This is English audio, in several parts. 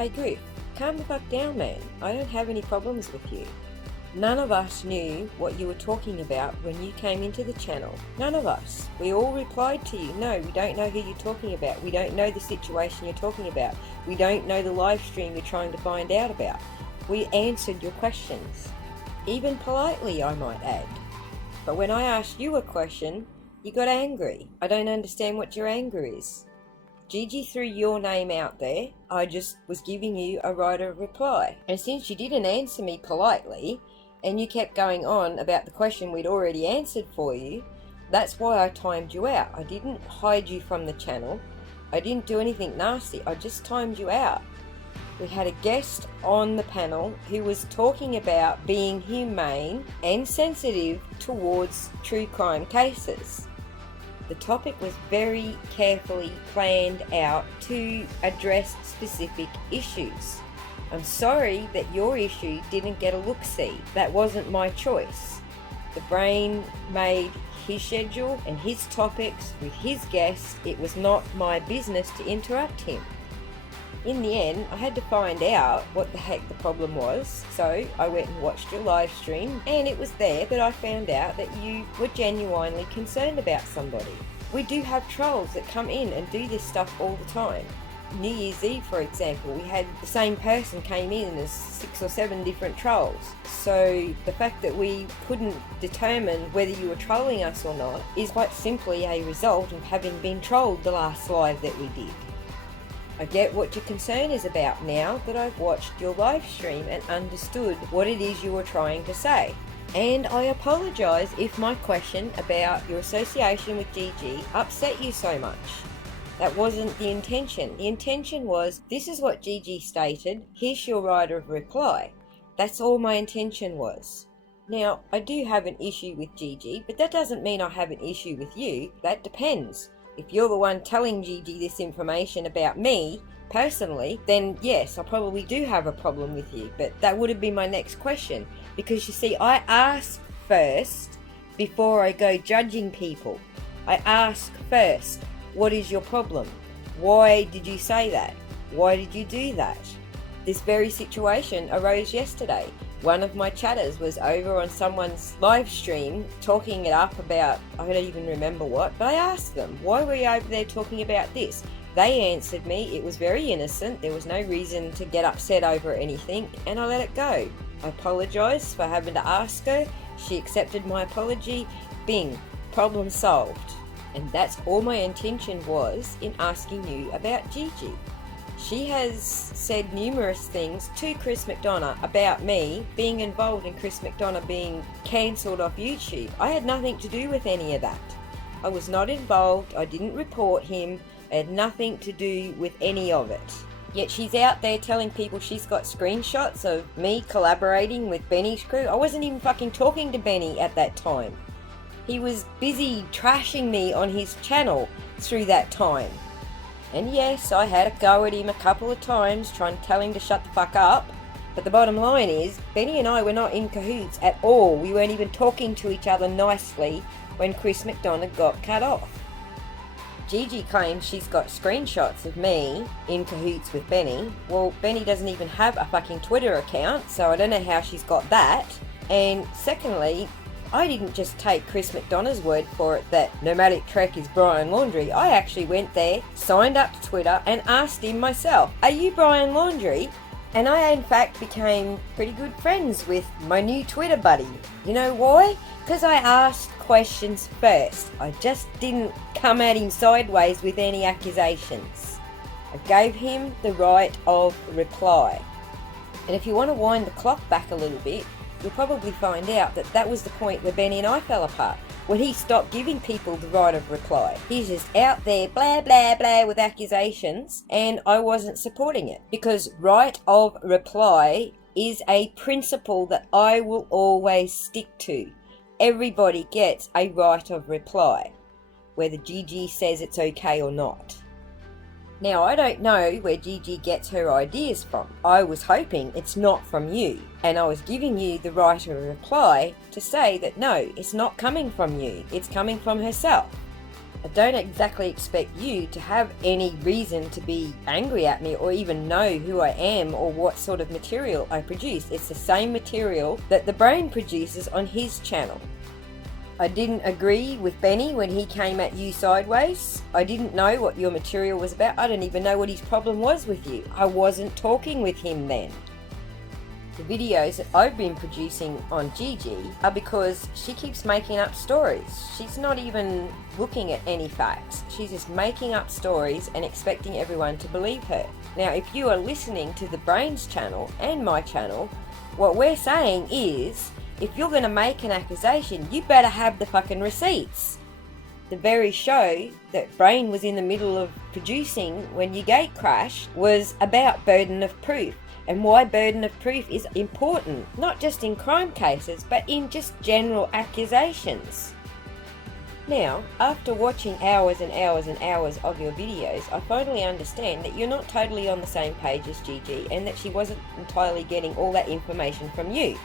Hey Griff, calm the fuck down, man. I don't have any problems with you. None of us knew what you were talking about when you came into the channel. None of us. We all replied to you, no, we don't know who you're talking about. We don't know the situation you're talking about. We don't know the live stream you're trying to find out about. We answered your questions. Even politely, I might add. But when I asked you a question, you got angry. I don't understand what your anger is. Gigi threw your name out there. I just was giving you a right of reply. And since you didn't answer me politely, and you kept going on about the question we'd already answered for you, that's why I timed you out. I didn't hide you from the channel. I didn't do anything nasty. I just timed you out. We had a guest on the panel who was talking about being humane and sensitive towards true crime cases. The topic was very carefully planned out to address specific issues. I'm sorry that your issue didn't get a look-see. That wasn't my choice. The brain made his schedule and his topics with his guests. It was not my business to interrupt him. In the end, I had to find out what the heck the problem was, so I went and watched your live stream, and it was there that I found out that you were genuinely concerned about somebody. We do have trolls that come in and do this stuff all the time. New Year's Eve, for example, we had the same person came in as 6 or 7 different trolls. So the fact that we couldn't determine whether you were trolling us or not is quite simply a result of having been trolled the last live that we did. I get what your concern is about now that I've watched your live stream and understood what it is you were trying to say. And I apologise if my question about your association with Gigi upset you so much. That wasn't the intention. The intention was, this is what Gigi stated, here's your right of reply. That's all my intention was. Now, I do have an issue with Gigi, but that doesn't mean I have an issue with you. That depends. If you're the one telling Gigi this information about me, personally, then yes, I probably do have a problem with you. But that would have been my next question. Because you see, I ask first before I go judging people. I ask first, what is your problem? Why did you say that? Why did you do that? This very situation arose yesterday. One of my chatters was over on someone's live stream talking it up about, I don't even remember what, but I asked them, why were you over there talking about this? They answered me, it was very innocent, there was no reason to get upset over anything, and I let it go. I apologised for having to ask her, she accepted my apology, bing, problem solved. And that's all my intention was in asking you about Gigi. She has said numerous things to Chris McDonough about me being involved in Chris McDonough being cancelled off YouTube. I had nothing to do with any of that. I was not involved, I didn't report him, I had nothing to do with any of it. Yet she's out there telling people she's got screenshots of me collaborating with Benny's crew. I wasn't even fucking talking to Benny at that time. He was busy trashing me on his channel through that time. And yes, I had a go at him a couple of times trying to tell him to shut the fuck up. But the bottom line is, Benny and I were not in cahoots at all. We weren't even talking to each other nicely when Chris McDonough got cut off. Gigi claims she's got screenshots of me in cahoots with Benny. Well, Benny doesn't even have a fucking Twitter account, so I don't know how she's got that. And secondly, I didn't just take Chris McDonough's word for it that Nomadic Trek is Brian Laundrie. I actually went there, signed up to Twitter, and asked him myself, are you Brian Laundrie? And I in fact became pretty good friends with my new Twitter buddy. You know why? Because I asked questions first. I just didn't come at him sideways with any accusations. I gave him the right of reply. And if you want to wind the clock back a little bit, you'll probably find out that that was the point where Benny and I fell apart. When he stopped giving people the right of reply. He's just out there blah blah blah with accusations, and I wasn't supporting it. Because right of reply is a principle that I will always stick to. Everybody gets a right of reply, whether Gigi says it's okay or not. Now, I don't know where Gigi gets her ideas from. I was hoping it's not from you, and I was giving you the right of reply to say that no, it's not coming from you, it's coming from herself. I don't exactly expect you to have any reason to be angry at me or even know who I am or what sort of material I produce. It's the same material that the brain produces on his channel. I didn't agree with Benny when he came at you sideways. I didn't know what your material was about. I don't even know what his problem was with you. I wasn't talking with him then. The videos that I've been producing on Gigi are because she keeps making up stories. She's not even looking at any facts. She's just making up stories and expecting everyone to believe her. Now, if you are listening to the Brains channel and my channel, what we're saying is, if you're going to make an accusation, you better have the fucking receipts. The very show that Brain was in the middle of producing when you gate crashed was about burden of proof. And why burden of proof is important, not just in crime cases, but in just general accusations. Now, after watching hours and hours and hours of your videos, I finally understand that you're not totally on the same page as Gigi and that she wasn't entirely getting all that information from you.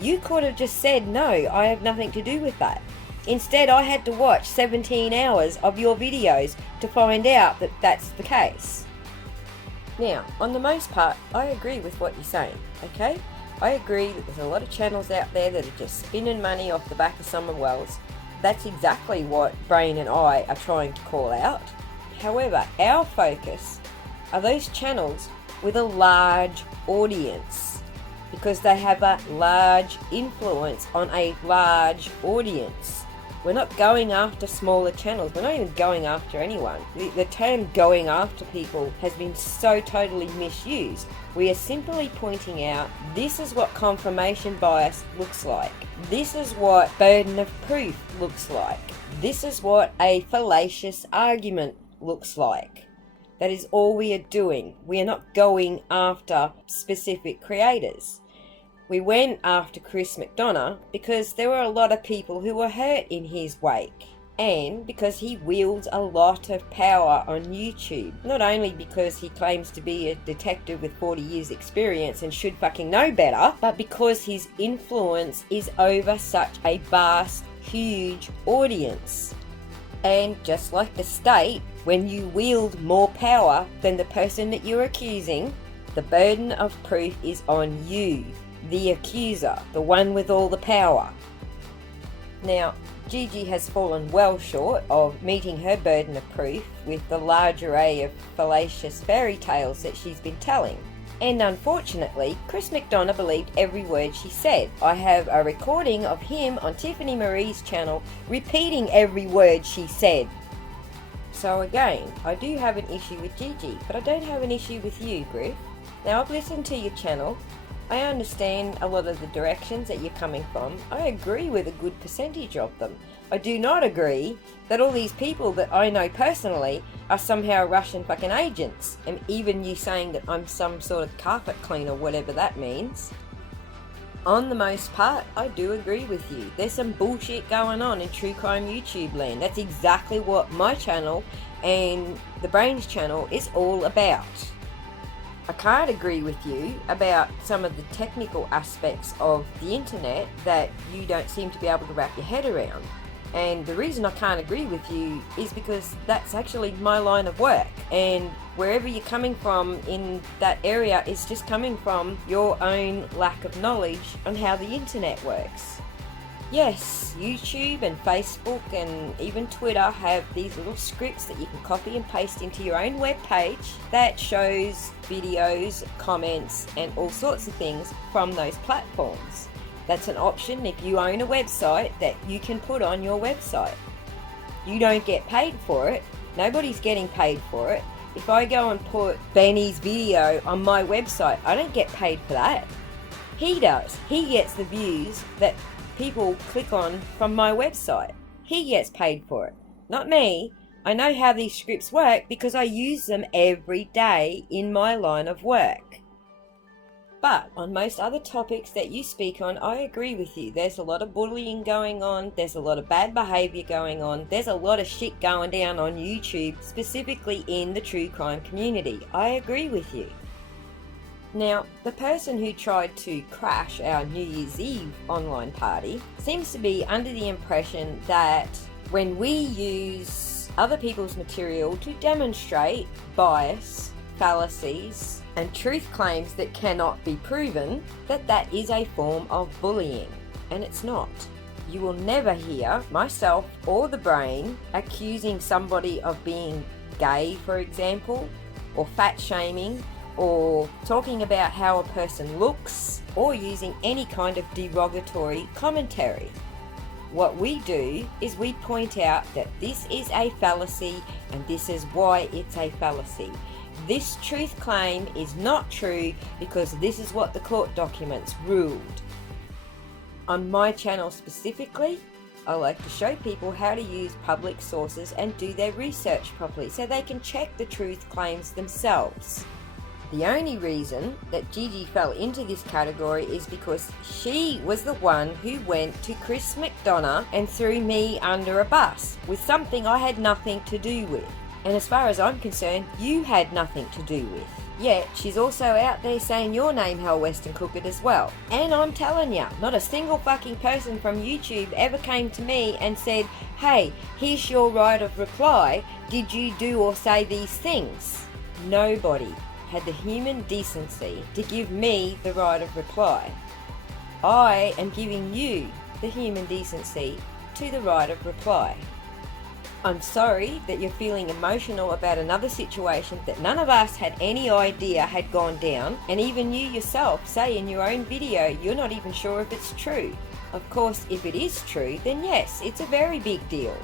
You could have just said, no, I have nothing to do with that. Instead, I had to watch 17 hours of your videos to find out that that's the case. Now, on the most part, I agree with what you're saying, okay? I agree that there's a lot of channels out there that are just spinning money off the back of someone else. That's exactly what Brain and I are trying to call out. However, our focus are those channels with a large audience because they have a large influence on a large audience. We're not going after smaller channels. We're not even going after anyone. The term going after people has been so totally misused. We are simply pointing out this is what confirmation bias looks like. This is what burden of proof looks like. This is what a fallacious argument looks like. That is all we are doing. We are not going after specific creators. We went after Chris McDonough because there were a lot of people who were hurt in his wake, and because he wields a lot of power on YouTube. Not only because he claims to be a detective with 40 years experience and should fucking know better, but because his influence is over such a vast, huge audience. And just like the state, when you wield more power than the person that you're accusing, the burden of proof is on you, the accuser, the one with all the power. Now, Gigi has fallen well short of meeting her burden of proof with the large array of fallacious fairy tales that she's been telling. And unfortunately, Chris McDonough believed every word she said. I have a recording of him on Tiffany Marie's channel repeating every word she said. So again, I do have an issue with Gigi, but I don't have an issue with you, Griff. Now, I've listened to your channel. I understand a lot of the directions that you're coming from. I agree with a good percentage of them. I do not agree that all these people that I know personally are somehow Russian fucking agents. And even you saying that I'm some sort of carpet cleaner, whatever that means. On the most part, I do agree with you. There's some bullshit going on in true crime YouTube land. That's exactly what my channel and the Brains channel is all about. I can't agree with you about some of the technical aspects of the internet that you don't seem to be able to wrap your head around. And the reason I can't agree with you is because that's actually my line of work. And wherever you're coming from in that area is just coming from your own lack of knowledge on how the internet works. Yes, YouTube and Facebook and even Twitter have these little scripts that you can copy and paste into your own web page that shows videos, comments, and all sorts of things from those platforms. That's an option if you own a website that you can put on your website. You don't get paid for it. Nobody's getting paid for it. If I go and put Benny's video on my website, I don't get paid for that. He does. He gets the views that people click on from my website. He gets paid for it, not me. I know how these scripts work because I use them every day in my line of work. But on most other topics that you speak on, I agree with you. There's a lot of bullying going on. There's a lot of bad behavior going on. There's a lot of shit going down on YouTube, specifically in the true crime community. I agree with you. Now, the person who tried to crash our New Year's Eve online party seems to be under the impression that when we use other people's material to demonstrate bias, fallacies, and truth claims that cannot be proven, that is a form of bullying, and it's not. You will never hear myself or the brain accusing somebody of being gay, for example, or fat shaming, or talking about how a person looks, or using any kind of derogatory commentary. What we do is we point out that this is a fallacy and this is why it's a fallacy. This truth claim is not true because this is what the court documents ruled. On my channel specifically, I like to show people how to use public sources and do their research properly so they can check the truth claims themselves. The only reason that Gigi fell into this category is because she was the one who went to Chris McDonough and threw me under a bus with something I had nothing to do with. And as far as I'm concerned, you had nothing to do with. Yet, she's also out there saying your name, Hal Weston Cookett, as well. And I'm telling ya, not a single fucking person from YouTube ever came to me and said, hey, here's your right of reply. Did you do or say these things? Nobody had the human decency to give me the right of reply. I am giving you the human decency to the right of reply. I'm sorry that you're feeling emotional about another situation that none of us had any idea had gone down, and even you yourself say in your own video you're not even sure if it's true. Of course, if it is true, then yes, it's a very big deal.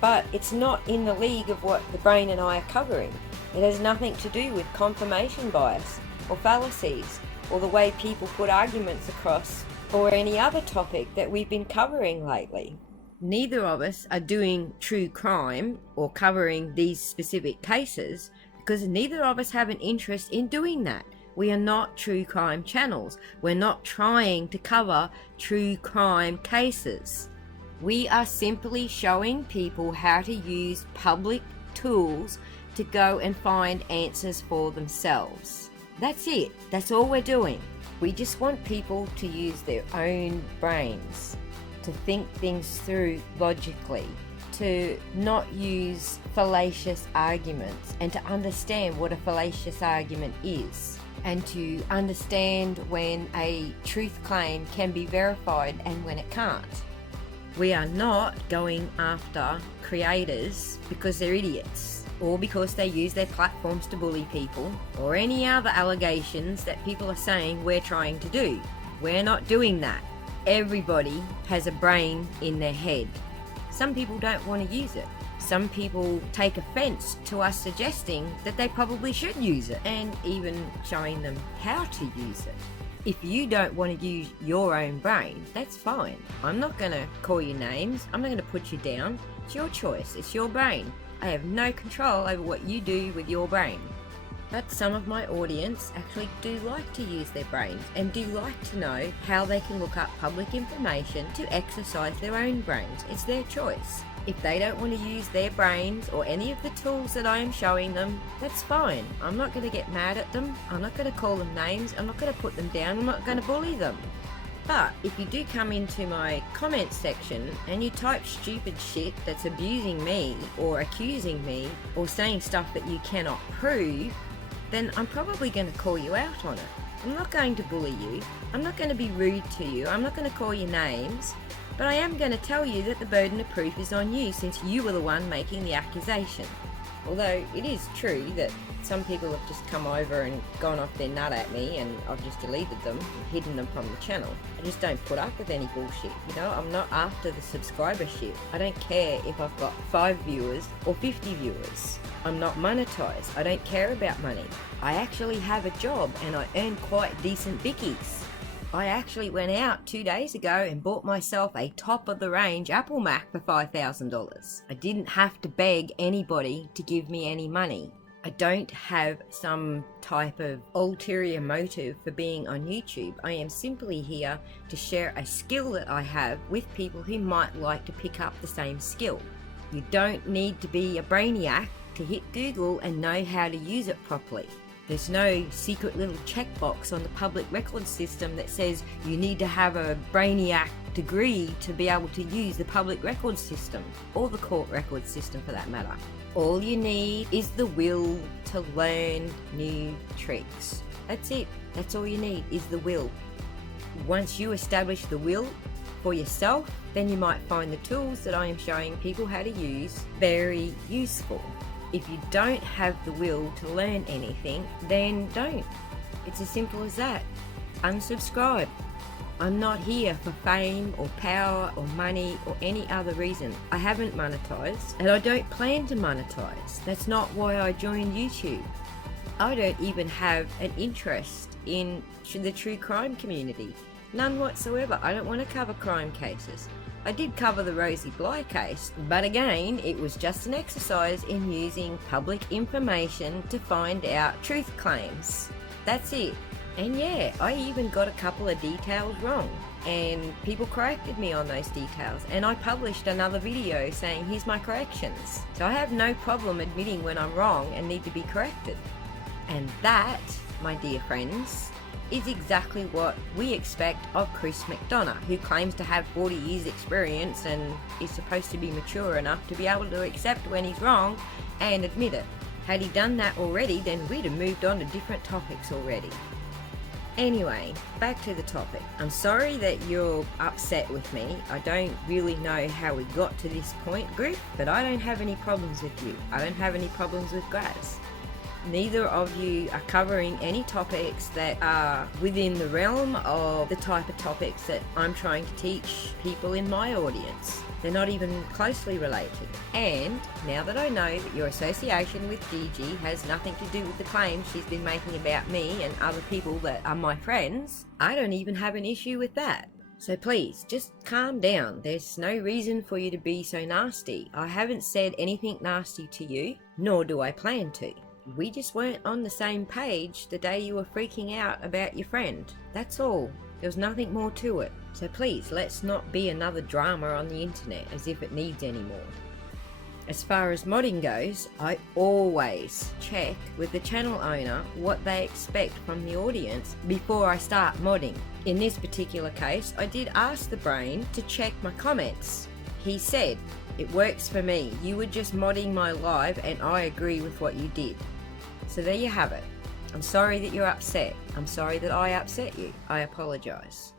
But it's not in the league of what the brain and I are covering. It has nothing to do with confirmation bias, or fallacies, or the way people put arguments across, or any other topic that we've been covering lately. Neither of us are doing true crime or covering these specific cases because neither of us have an interest in doing that. We are not true crime channels. We're not trying to cover true crime cases. We are simply showing people how to use public tools to go and find answers for themselves. That's it. That's all we're doing. We just want people to use their own brains, to think things through logically, to not use fallacious arguments, and to understand what a fallacious argument is, and to understand when a truth claim can be verified and when it can't. We are not going after creators because they're idiots, or because they use their platforms to bully people, or any other allegations that people are saying we're trying to do. We're not doing that. Everybody has a brain in their head. Some people don't want to use it. Some people take offense to us suggesting that they probably should use it, and even showing them how to use it. If you don't want to use your own brain, that's fine. I'm not going to call you names. I'm not going to put you down. It's your choice. It's your brain. I have no control over what you do with your brain. But some of my audience actually do like to use their brains and do like to know how they can look up public information to exercise their own brains. It's their choice. If they don't want to use their brains or any of the tools that I am showing them, that's fine. I'm not going to get mad at them. I'm not going to call them names. I'm not going to put them down. I'm not going to bully them. But if you do come into my comments section and you type stupid shit that's abusing me or accusing me or saying stuff that you cannot prove, then I'm probably going to call you out on it. I'm not going to bully you. I'm not going to be rude to you. I'm not going to call you names. But I am going to tell you that the burden of proof is on you since you were the one making the accusation. Although it is true that some people have just come over and gone off their nut at me and I've just deleted them and hidden them from the channel. I just don't put up with any bullshit, you know? I'm not after the subscribership. I don't care if I've got 5 viewers or 50 viewers. I'm not monetized. I don't care about money. I actually have a job and I earn quite decent bickies. I actually went out 2 days ago and bought myself a top-of-the-range Apple Mac for $5,000. I didn't have to beg anybody to give me any money. I don't have some type of ulterior motive for being on YouTube. I am simply here to share a skill that I have with people who might like to pick up the same skill. You don't need to be a brainiac to hit Google and know how to use it properly. There's no secret little checkbox on the public record system that says you need to have a brainiac degree to be able to use the public record system, or the court record system for that matter. All you need is the will to learn new tricks. That's it. That's all you need, is the will. Once you establish the will for yourself, then you might find the tools that I am showing people how to use very useful. If you don't have the will to learn anything, then don't. It's as simple as that. Unsubscribe. I'm not here for fame or power or money or any other reason. I haven't monetized, and I don't plan to monetize. That's not why I joined YouTube. I don't even have an interest in the true crime community. None whatsoever. I don't want to cover crime cases. I did cover the Rosie Bly case, but again, it was just an exercise in using public information to find out truth claims. That's it. And yeah, I even got a couple of details wrong, and people corrected me on those details, and I published another video saying here's my corrections. So I have no problem admitting when I'm wrong and need to be corrected. And that, my dear friends, is exactly what we expect of Chris McDonough, who claims to have 40 years experience and is supposed to be mature enough to be able to accept when he's wrong and admit it. Had he done that already, then we'd have moved on to different topics already. Anyway, back to the topic. I'm sorry that you're upset with me. I don't really know how we got to this point, Griff, but I don't have any problems with you. I don't have any problems with Graz. Neither of you are covering any topics that are within the realm of the type of topics that I'm trying to teach people in my audience. They're not even closely related. And now that I know that your association with Gigi has nothing to do with the claims she's been making about me and other people that are my friends, I don't even have an issue with that. So please, just calm down. There's no reason for you to be so nasty. I haven't said anything nasty to you, nor do I plan to. We just weren't on the same page the day you were freaking out about your friend. That's all. There was nothing more to it. So please, let's not be another drama on the internet as if it needs any more. As far as modding goes, I always check with the channel owner what they expect from the audience before I start modding. In this particular case, I did ask the brain to check my comments. He said, "It works for me. You were just modding my live and I agree with what you did." So there you have it. I'm sorry that you're upset. I'm sorry that I upset you. I apologize.